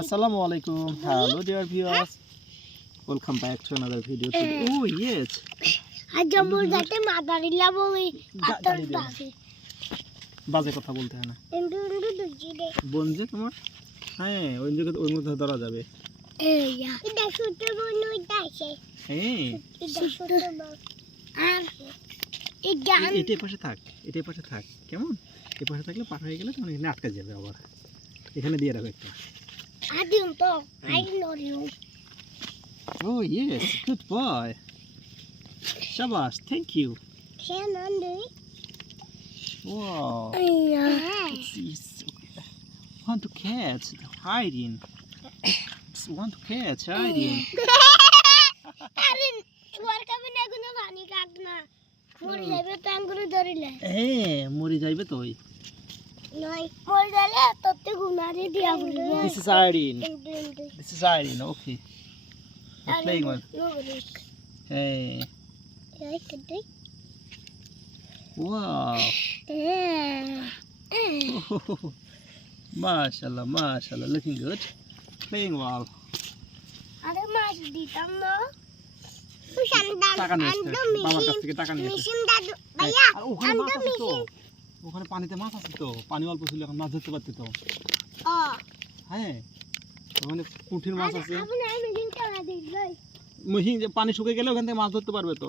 Assalamu alaikum. Hello dear viewers. Welcome back to another video today. Oh yes. বাজে কথা বলতে হয় না। বোন যে তোমার? হ্যাঁ, ওই জায়গায় ওর মধ্যে ধরা যাবে। এটা ছোট বোন ওইটা আছে। হ্যাঁ। আর এটার পাশে থাক, এটার পাশে থাক। কেমন? এই পাশে থাকলে পার হয়ে গেলে তখন এখানে আটকে যাবে আবার। এখানে দিয়ে রাখো একটা। আদিম তো, I know you. Oh yes, good boy. Shabash, thank you. Wow. It's want to catch hiding. It's want to catch hiding. আরে তোমার কাছে না কোনো পানি কাট না মরে যাবে তো আঙ্গুরে ধরিলে হ্যাঁ মরে যাইবে তো ওই নয় মরে গেলে ততে গুনারে দিয়া বলবো This is hiding. This is hiding. Okay. We're playing one. Hey. Wow. Mashallah, mashallah, looking good. Playing well. আরে মাছ দিতাম না টাকা নিয়ে আসতে বাবার কাছ থেকে টাকা নিয়ে আসতে মিশিম দাদু ভাইয়া ওখানে মাছ আছে তো ওখানে পানিতে মাছ আছে তো পানি অল্প ছিল এখন মাছ ধরতে পারতে তো ও হ্যাঁ ওখানে পুঁটির মাছ আছে আপনি আমি দিনটা না দিই মহিন যে পানি শুকিয়ে গেলে ওখান থেকে মাছ ধরতে পারবে তো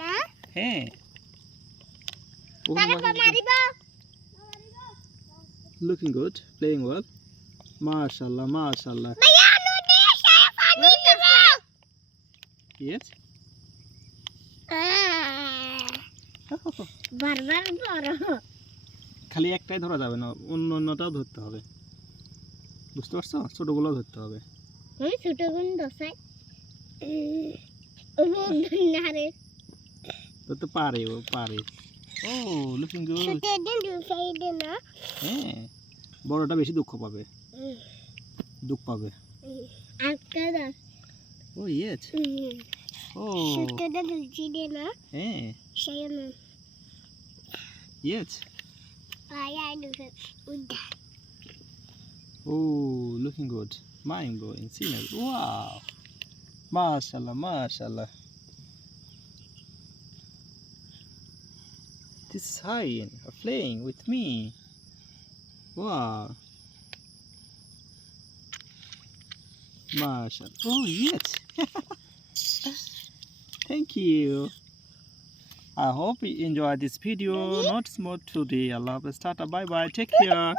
না হ্যাঁ তাহলে Mariba looking good playing well mashallah mashallah ভাইয়া নদী এসে পানি দিব yes বারবার বড় খালি একটাই ধরা যাবে না অন্য অন্যটাও ধরতে হবে বুঝতে পারছো ছোটগুলো ধরতে হবে ওই ছোট গুণ দসাই ও নারে তো পারে ও পারে ও লুকিং গুড ছোট দিন দুসাই দে না হ্যাঁ বড়টা বেশি দুঃখ পাবে দুঃখ পাবে আর কাদা ও ইয়েস ও ছোট দিন দুজি দে না হ্যাঁ সেই না ইয়েস আয়া দুসে উদা Oh, looking good. Mind blowing scenery. Wow. Mashallah, mashallah. This is Hayin playing with me. Wow. Mashallah. Oh, yes. Thank you. I hope you enjoyed this video. Not small today. Allah Hafiz. Tata. Bye bye. Take care.